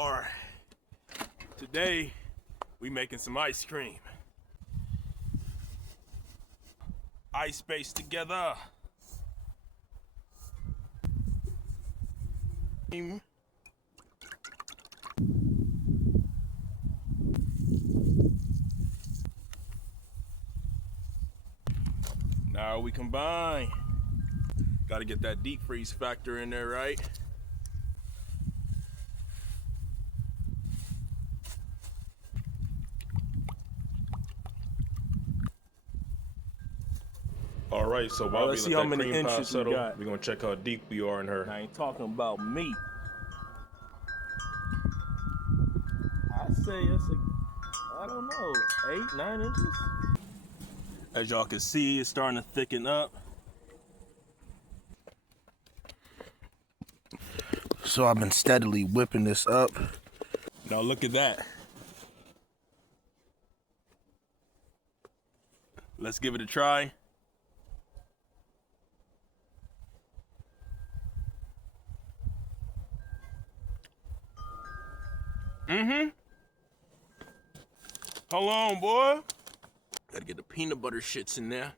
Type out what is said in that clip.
car. Today, we making some ice cream. Ice base together. Now we combine. Gotta get that deep freeze factor in there, right? All right, so while we let's let see how that many cream pie inches we settle, got. we're gonna check how deep we are in her. I ain't talking about meat. I say it's I don't know, 8, 9 inches? As y'all can see, it's starting to thicken up. So I've been steadily whipping this up. Now look at that. Let's give it a try. Hold on, boy. Gotta get the peanut butter shits in there.